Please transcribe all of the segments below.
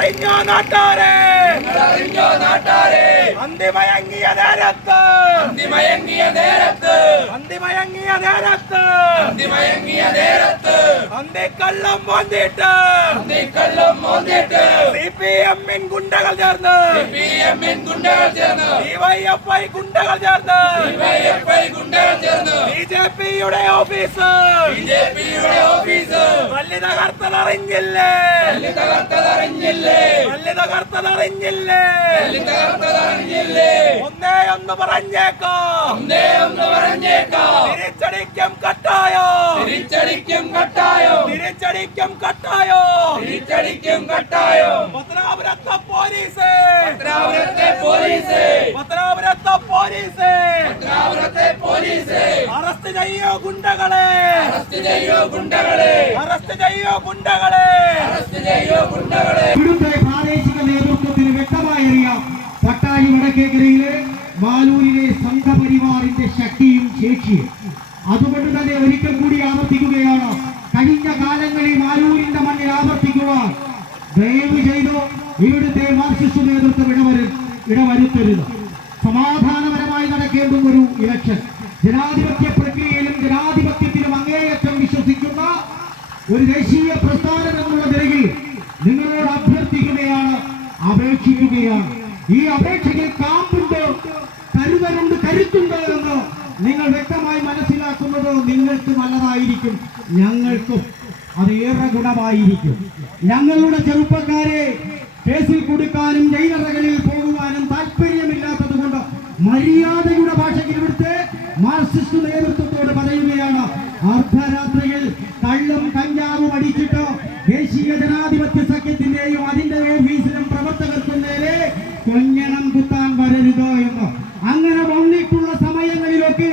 അറിഞ്ഞോ നാട്ടാരെ, അന്തിമയങ്ങിയ നേരത്ത്, അന്തിക്കള്ളം മോന്തിട്ട് CPM ഗുണ്ടകൾ ചേർന്ന്, DYFI ഗുണ്ടകൾ ചേർന്ന്, BJPയുടെ ഓഫീസ് തല്ലി തകർത്തതറിഞ്ഞില്ലേ, ഒന്നേ ഒന്ന് പറഞ്ഞേക്കാം, തിരിച്ചടിക്കും കട്ടായോ, പത്തനാപുരത്തെ പോലീസ് അറസ്റ്റ് ചെയ്യോ ഗുണ്ടകളെ, ഇവിടുത്തെ പ്രാദേശിക നേതൃത്വത്തിന് വ്യക്തമായി അറിയാം പട്ടാഴി വടക്കേക്കരയിലെ മാലൂരിലെ സംഘപരിവാറിന്റെ ശക്തിയും ശേഷിയും. അതുകൊണ്ട് തന്നെ ഒരിക്കൽ കൂടി ആവർത്തിക്കുകയാണ്, കഴിഞ്ഞ കാലങ്ങളിൽ മാലൂരിന്റെ മണ്ണിൽ ആവർത്തിക്കുവാൻ ദയവ് ചെയ്തു ഇവിടുത്തെ മാർക്സിസ്റ്റ് നേതൃത്വം ഇടവരുത്തരുത്. സമാധാനപരമായി നടക്കേണ്ടുന്ന ഒരു ഇലക്ഷൻ, ജനാധിപത്യ പ്രക്രിയയിലും ജനാധിപത്യത്തിലും അങ്ങേയറ്റം വിശ്വസിക്കുന്ന ഒരു ദേശീയ പ്രസ്ഥാനം എന്നുള്ള നിലയിൽ നിങ്ങളോട് അഭ്യർത്ഥിക്കുകയാണ്, അപേക്ഷിക്കുകയാണ്. ഈ അപേക്ഷയിൽ കാമ്പുണ്ട്, കരുതലുണ്ട്, കരുത്തുണ്ട് എന്ന് നിങ്ങൾ വ്യക്തമായി മനസ്സിലാക്കുന്നത് നിങ്ങൾക്ക് നല്ലതായിരിക്കും, ഞങ്ങൾക്കും അത് ഏറെ ഗുണമായിരിക്കും. ഞങ്ങളുടെ ചെറുപ്പക്കാരെ കേസിൽ കൊടുക്കാനും ജയിലറകളിൽ പോകുവാനും താല്പര്യമില്ലാത്തത് കൊണ്ട് മര്യാദയുടെ ഭാഷയിൽ ഇവിടുത്തെ മാർക്സിസ്റ്റ് നേതൃത്വത്തോട് പറയുകയാണ്, അർദ്ധരാത്രിയിൽ കള്ളും കഞ്ചാവും അടിച്ചിട്ട് ദേശീയ ജനാധിപത്യ സഖ്യത്തിന്റെയും അതിന്റെ ഓഫീസിലും പ്രവർത്തകർക്കും നേരെ കൊഞ്ഞണം കുത്താൻ വരരുത് എന്ന്. അങ്ങനെ വന്നിട്ടുള്ള സമയങ്ങളിലൊക്കെ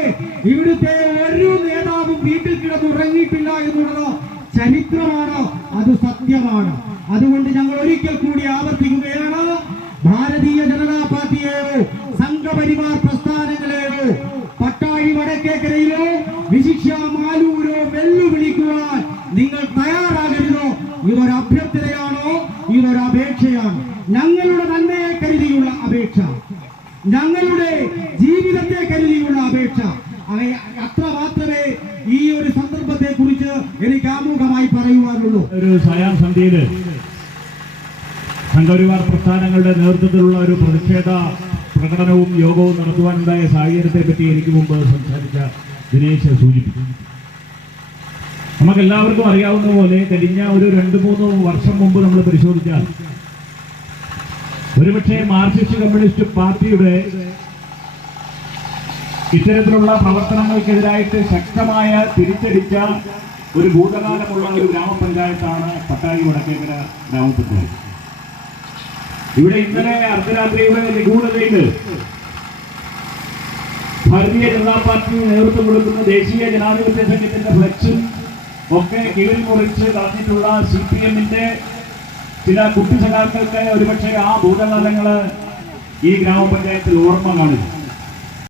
ഇവിടുത്തെ ഒരു നേതാവും വീട്ടിൽ കിടന്നുറങ്ങിയിട്ടില്ല എന്നുള്ളത് ചരിത്രമാണ്, അത് സത്യമാണ്. അതുകൊണ്ട് ഞങ്ങൾ ഒരിക്കൽ കൂടി ആവർത്തിക്കുകയാണ്, ഭാരതീയ ജനതാ പാർട്ടിയെയോ സംഘപരിവാർ പ്രസ്ഥാനങ്ങളെയോ പട്ടാഴി വടക്കേക്കരയിലോ വിശിഷ്യ മാലൂരോ വെല്ലുവിളിക്കുവാൻ നിങ്ങൾ തയ്യാറാകരുതോ. ഇതൊരു അഭ്യർത്ഥനയാണോ, ഇതൊരു അപേക്ഷയാണ്. ഞങ്ങളുടെ നന്മയെ കരുതിയുള്ള അപേക്ഷ, ഞങ്ങളുടെ ജീവിതത്തെ കരുതിയുള്ള അപേക്ഷ. അത്ര മാത്രമേ ഈ ഒരു സന്ദർഭത്തെ കുറിച്ച് എനിക്ക് ആമുഖമായി പറയുവാനുള്ളൂ. ഒരു സന്ധ്യയില് സംഘപരിവാർ പ്രസ്ഥാനങ്ങളുടെ നേതൃത്വത്തിലുള്ള ഒരു പ്രതിഷേധ പ്രകടനവും യോഗവും നടത്തുവാനുണ്ടായ സാഹചര്യത്തെ പറ്റി എനിക്ക് മുമ്പ് സംസാരിച്ച ദിനേശ് സൂചിപ്പിച്ചു. നമുക്കെല്ലാവർക്കും അറിയാവുന്ന പോലെ കഴിഞ്ഞ ഒരു 2-3 വർഷം മുമ്പ് നമ്മൾ പരിശോധിച്ചാൽ ഒരുപക്ഷെ മാർക്സിസ്റ്റ് കമ്മ്യൂണിസ്റ്റ് പാർട്ടിയുടെ ഇത്തരത്തിലുള്ള പ്രവർത്തനങ്ങൾക്കെതിരായിട്ട് ശക്തമായ തിരിച്ചടിച്ച ഒരു ഭൂതകാലമുള്ള ഒരു ഗ്രാമപഞ്ചായത്താണ് പട്ടാഴി വടക്കേക്കര ഗ്രാമപഞ്ചായത്ത്. ഇവിടെ ഇന്നലെ അർദ്ധരാത്രിയുടെ നിഗൂഢതയിൽ ഭാരതീയ ജനതാ പാർട്ടി നേതൃത്വം കൊടുക്കുന്ന ദേശീയ ജനാധിപത്യ സഖ്യത്തിന്റെ ഫ്ലെക്സും ഒക്കെ കീഴിൽ മുറിച്ച് കളഞ്ഞിട്ടുള്ള CPMന്റെ ചില കുട്ടി സഖാക്കൾക്ക് ഒരുപക്ഷെ ആ ഭൂതകാലങ്ങള് ഈ ഗ്രാമപഞ്ചായത്തിൽ ഓർമ്മ കാണിച്ചു.